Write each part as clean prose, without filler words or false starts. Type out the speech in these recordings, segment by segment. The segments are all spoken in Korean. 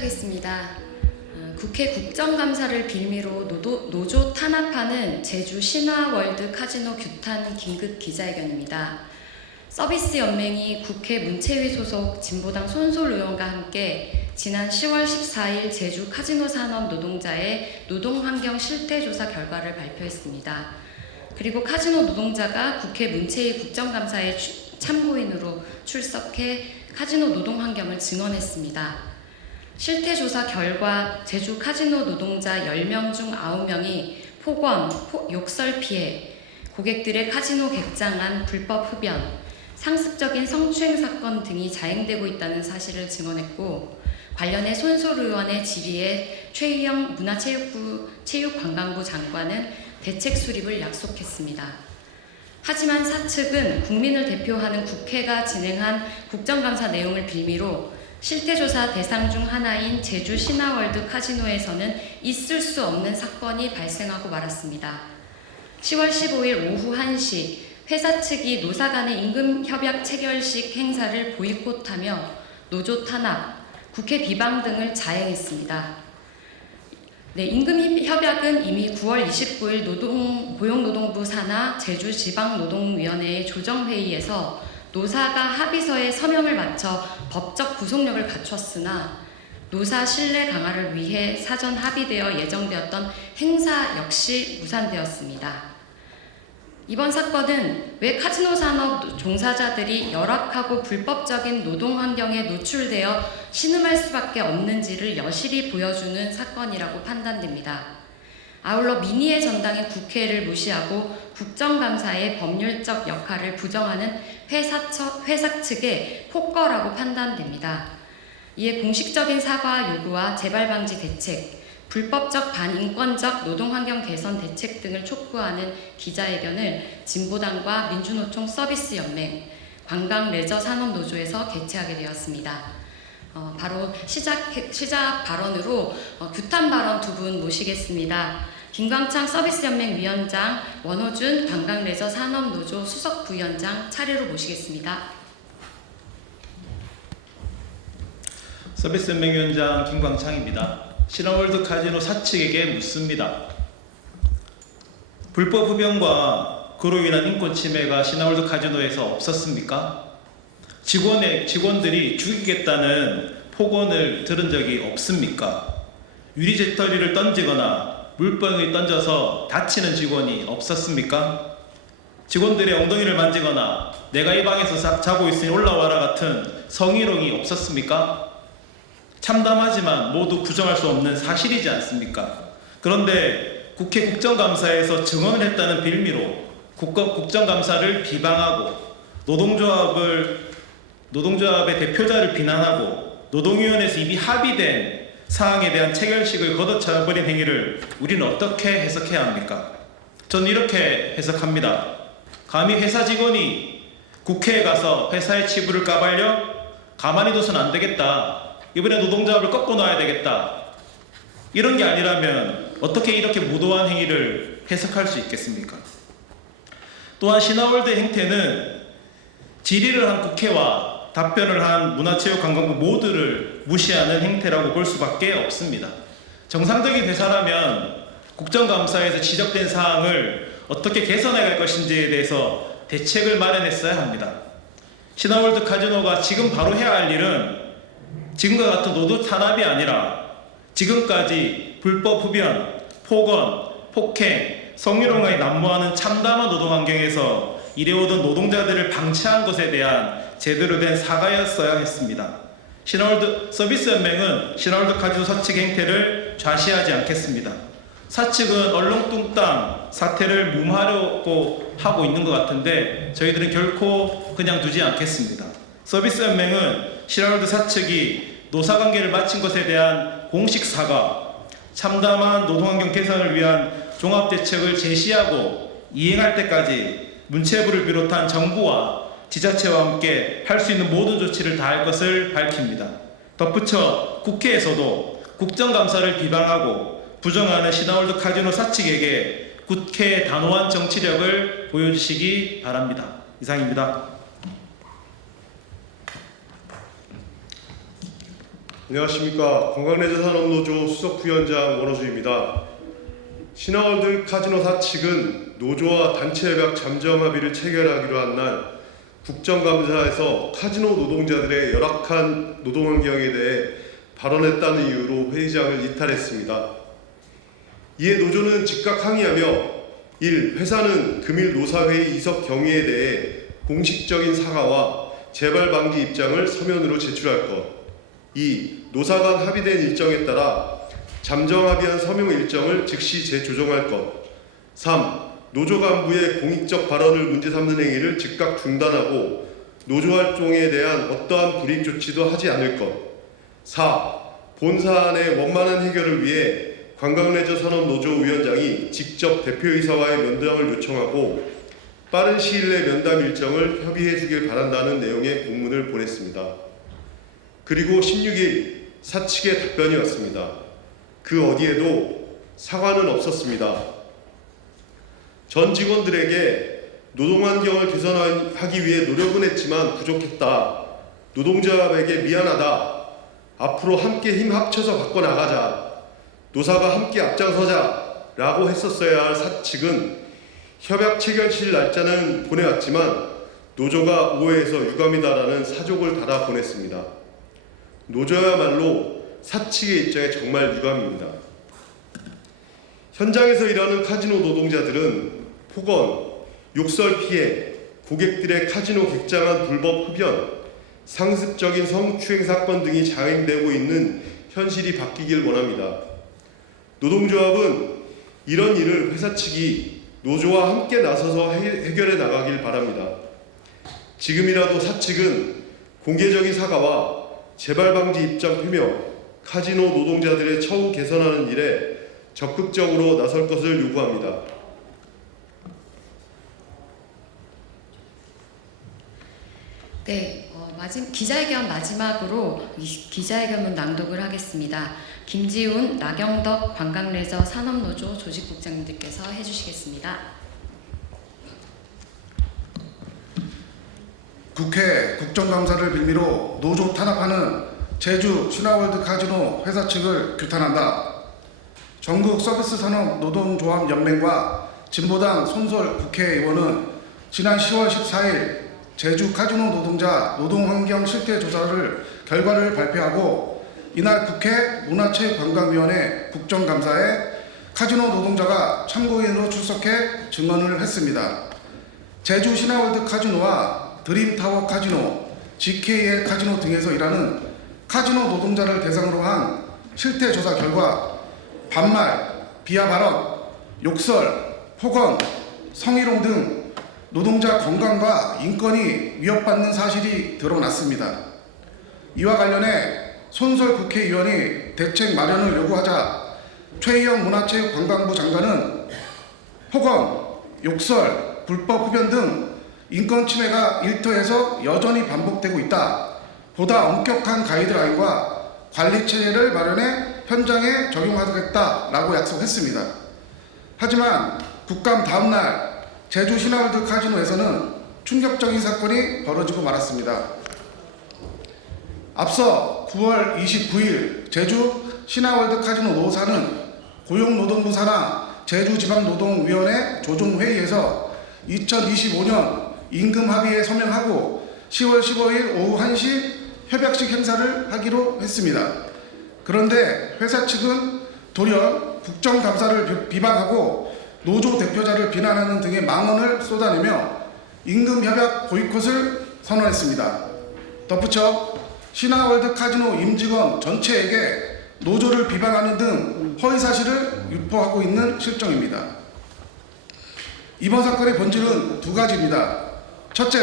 시작하겠습니다. 국회 국정감사를 빌미로 노조 탄압하는 제주 신화월드 카지노 규탄 긴급 기자회견입니다. 서비스 연맹이 국회 문체위 소속 진보당 손솔 의원과 함께 지난 10월 14일 제주 카지노 산업 노동자의 노동환경 실태조사 결과를 발표했습니다. 그리고 카지노 노동자가 국회 문체위 국정감사에 참고인으로 출석해 카지노 노동 환경을 증언했습니다. 실태조사 결과 제주 카지노 노동자 10명 중 9명이 폭언, 욕설 피해, 고객들의 카지노 객장안 불법 흡연, 상습적인 성추행 사건 등이 자행되고 있다는 사실을 증언했고, 관련해 손솔 의원의 질의에 최희영 문화체육부 체육관광부 장관은 대책 수립을 약속했습니다. 하지만 사측은 국민을 대표하는 국회가 진행한 국정감사 내용을 빌미로 실태조사 대상 중 하나인 제주 신화월드 카지노에서는 있을 수 없는 사건이 발생하고 말았습니다. 10월 15일 오후 1시 회사 측이 노사 간의 임금협약 체결식 행사를 보이콧하며 노조 탄압, 국회 비방 등을 자행했습니다. 임금협약은 이미 9월 29일 고용노동부 산하 제주지방노동위원회의 조정회의에서 노사가 합의서에 서명을 마쳐 법적 구속력을 갖췄으나 노사 신뢰 강화를 위해 사전 합의되어 예정되었던 행사 역시 무산되었습니다. 이번 사건은 왜 카지노 산업 종사자들이 열악하고 불법적인 노동 환경에 노출되어 신음할 수밖에 없는지를 여실히 보여주는 사건이라고 판단됩니다. 아울러 민의의 전당인 국회를 무시하고 국정감사의 법률적 역할을 부정하는 회사 측의 폭거라고 판단됩니다. 이에 공식적인 사과 요구와 재발 방지 대책, 불법적 반인권적 노동환경 개선 대책 등을 촉구하는 기자회견을 진보당과 민주노총 서비스연맹, 관광레저산업노조에서 개최하게 되었습니다. 바로 시작 발언으로 규탄 발언 두 분 모시겠습니다. 김광창 서비스연맹 위원장, 원호준 관광레저산업노조 수석 부위원장 차례로 모시겠습니다. 서비스연맹 위원장 김광창입니다. 신화월드 카지노 사측에게 묻습니다. 불법 흡연과 그로 인한 인권 침해가 신화월드 카지노에서 없었습니까? 직원들이 죽이겠다는 폭언을 들은 적이 없습니까? 유리재떨이를 던지거나 물병을 던져서 다치는 직원이 없었습니까? 직원들의 엉덩이를 만지거나 내가 이 방에서 자고 있으니 올라와라 같은 성희롱이 없었습니까? 참담하지만 모두 부정할 수 없는 사실이지 않습니까? 그런데 국회 국정감사에서 증언을 했다는 빌미로 국정감사를 비방하고 노동조합의 대표자를 비난하고 노동위원회에서 이미 합의된 사항에 대한 체결식을 걷어차버린 행위를 우리는 어떻게 해석해야 합니까? 저는 이렇게 해석합니다. 감히 회사 직원이 국회에 가서 회사의 치부를 까발려 가만히 둬서는 안 되겠다. 이번에 노동조합을 꺾어놔야 되겠다. 이런 게 아니라면 어떻게 이렇게 무도한 행위를 해석할 수 있겠습니까? 또한 신화월드의 행태는 질의를 한 국회와 답변을 한 문화체육관광부 모두를 무시하는 행태라고 볼 수밖에 없습니다. 정상적인 회사라면 국정감사에서 지적된 사항을 어떻게 개선해 갈 것인지에 대해서 대책을 마련했어야 합니다. 신화월드 카지노가 지금 바로 해야 할 일은 지금과 같은 노조 탄압이 아니라 지금까지 불법 흡연, 폭언, 폭행, 성희롱에 난무하는 참담한 노동 환경에서 일해오던 노동자들을 방치한 것에 대한 제대로 된 사과였어야 했습니다. 신화월드 서비스연맹은 신화월드 카지노 사측 행태를 좌시하지 않겠습니다. 사측은 얼렁뚱땅 사태를 무마하려고 하고 있는 것 같은데 저희들은 결코 그냥 두지 않겠습니다. 서비스연맹은 신화월드 사측이 노사관계를 마친 것에 대한 공식 사과, 참담한 노동환경 개선을 위한 종합대책을 제시하고 이행할 때까지 문체부를 비롯한 정부와 지자체와 함께 할 수 있는 모든 조치를 다할 것을 밝힙니다. 덧붙여 국회에서도 국정감사를 비방하고 부정하는 신화월드 카지노 사측에게 국회의 단호한 정치력을 보여주시기 바랍니다. 이상입니다. 안녕하십니까. 관광레저산업노조 수석부위원장 원호주입니다. 신화월드 카지노사 측은 노조와 단체 협약 잠정 합의를 체결하기로 한 날 국정감사에서 카지노 노동자들의 열악한 노동환경에 대해 발언했다는 이유로 회의장을 이탈했습니다. 이에 노조는 즉각 항의하며 1. 회사는 금일 노사회의 이석 경위에 대해 공식적인 사과와 재발 방지 입장을 서면으로 제출할 것. 2. 노사 간 합의된 일정에 따라 잠정 합의한 서명 일정을 즉시 재조정할 것. 3. 노조 간부의 공익적 발언을 문제 삼는 행위를 즉각 중단하고 노조 활동에 대한 어떠한 불이익 조치도 하지 않을 것. 4. 본 사안의 원만한 해결을 위해 관광레저산업노조위원장이 직접 대표이사와의 면담을 요청하고 빠른 시일 내 면담 일정을 협의해 주길 바란다는 내용의 공문을 보냈습니다. 그리고 16일 사측의 답변이 왔습니다. 그 어디에도 사과는 없었습니다. 전 직원들에게 노동환경을 개선하기 위해 노력은 했지만 부족했다. 노동조합에게 미안하다. 앞으로 함께 힘 합쳐서 바꿔나가자. 노사가 함께 앞장서자 라고 했었어야 할 사측은 협약 체결실 날짜는 보내왔지만 노조가 오해해서 유감이다라는 사족을 달아 보냈습니다. 노조야말로 사측의 입장에 정말 유감입니다. 현장에서 일하는 카지노 노동자들은 폭언, 욕설 피해, 고객들의 카지노 객장안 불법 흡연, 상습적인 성추행 사건 등이 자행되고 있는 현실이 바뀌길 원합니다. 노동조합은 이런 일을 회사 측이 노조와 함께 나서서 해결해 나가길 바랍니다. 지금이라도 사측은 공개적인 사과와 재발 방지 입장 표명, 카지노 노동자들의 처우 개선하는 일에 적극적으로 나설 것을 요구합니다. 네, 기자회견 마지막으로 기자회견문 낭독을 하겠습니다. 김지훈, 나경덕 관광레저 산업노조 조직국장님들께서 해주시겠습니다. 국회 국정감사를 빌미로 노조 탄압하는 제주 신화월드 카지노 회사 측을 규탄한다. 전국 서비스 산업 노동조합 연맹과 진보당 손설 국회의원은 지난 10월 14일 제주 카지노 노동자 노동환경 실태조사를 결과를 발표하고 이날 국회 문화체육관광위원회 국정감사에 카지노 노동자가 참고인으로 출석해 증언을 했습니다. 제주 신화월드 카지노와 드림타워 카지노, GKL 카지노 등에서 일하는 카지노 노동자를 대상으로 한 실태조사 결과 반말, 비하 발언, 욕설, 폭언, 성희롱 등 노동자 건강과 인권이 위협받는 사실이 드러났습니다. 이와 관련해 손설 국회의원이 대책 마련을 요구하자 최희영 문화체육관광부 장관은 폭언, 욕설, 불법 흡연 등 인권 침해가 일터에서 여전히 반복되고 있다. 보다 엄격한 가이드라인과 관리 체계를 마련해 현장에 적용하겠다라고 약속했습니다. 하지만 국감 다음날 제주 신화월드 카지노에서는 충격적인 사건이 벌어지고 말았습니다. 앞서 9월 29일 제주 신화월드 카지노 노사는 고용노동부 산하 제주지방노동위원회 조정회의에서 2025년 임금 합의에 서명하고 10월 15일 오후 1시 협약식 행사를 하기로 했습니다. 그런데 회사 측은 도리어 국정감사를 비방하고 노조 대표자를 비난하는 등의 망언을 쏟아내며 임금 협약 보이콧을 선언했습니다. 덧붙여 신화월드 카지노 임직원 전체에게 노조를 비방하는 등 허위사실을 유포하고 있는 실정입니다. 이번 사건의 본질은 두 가지입니다. 첫째,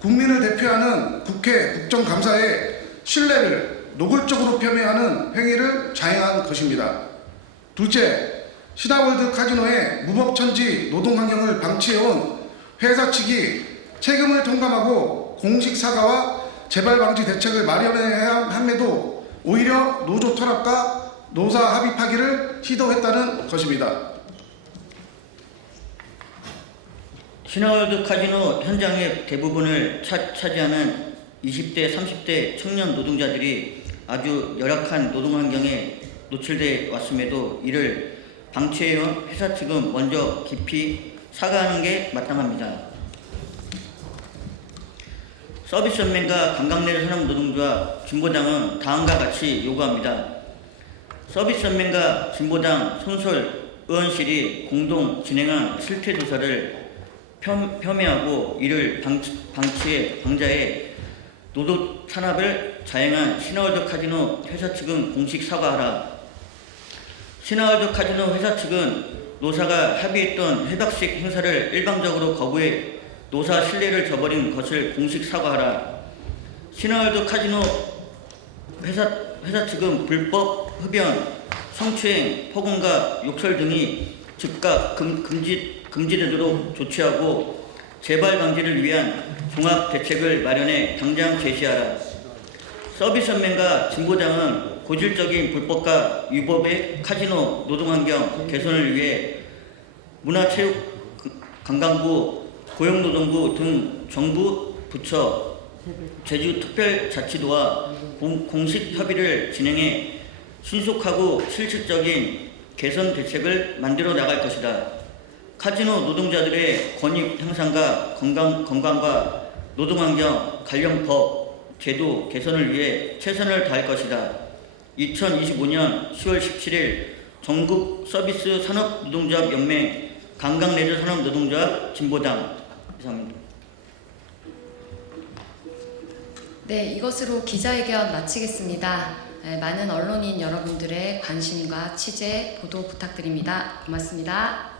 국민을 대표하는 국회 국정감사의 신뢰를 노골적으로 폄훼하는 행위를 자행한 것입니다. 둘째, 신화월드 카지노의 무법천지 노동환경을 방치해온 회사 측이 책임을 통감하고 공식 사과와 재발 방지 대책을 마련해야 함에도 오히려 노조 탄압과 노사 합의 파기를 시도했다는 것입니다. 신화월드 카지노 현장의 대부분을 차지하는 20대, 30대 청년 노동자들이 아주 열악한 노동 환경에 노출돼 왔음에도 이를 방치해온 회사 측은 먼저 깊이 사과하는 게 마땅합니다. 서비스연맹과 관광내주 산업노동조합 진보당은 다음과 같이 요구합니다. 서비스연맹과 진보당 손솔 의원실이 공동 진행한 실태조사를 폄훼하고 이를 방자해 노동 탄압을 자행한 신화월드 카지노 회사 측은 공식 사과하라. 신화월드 카지노 회사 측은 노사가 합의했던 해박식 행사를 일방적으로 거부해 노사 신뢰를 저버린 것을 공식 사과하라. 신화월드 카지노 회사 측은 불법 흡연, 성추행, 폭언과 욕설 등이 즉각 금지되도록 조치하고 재발 방지를 위한 종합 대책을 마련해 당장 제시하라. 서비스연맹과 진보당은 고질적인 불법과 위법의 카지노 노동환경 개선을 위해 문화체육관광부, 고용노동부 등 정부 부처, 제주특별자치도와 공식 협의를 진행해 신속하고 실질적인 개선 대책을 만들어 나갈 것이다. 카지노 노동자들의 권익 향상과 건강과 노동환경 관련 법, 제도 개선을 위해 최선을 다할 것이다. 2025년 10월 17일 전국 서비스 산업노동조합 연맹 관광레저 산업노동조합 진보당 이상입니다. 네, 이것으로 기자회견 마치겠습니다. 많은 언론인 여러분들의 관심과 취재, 보도 부탁드립니다. 고맙습니다.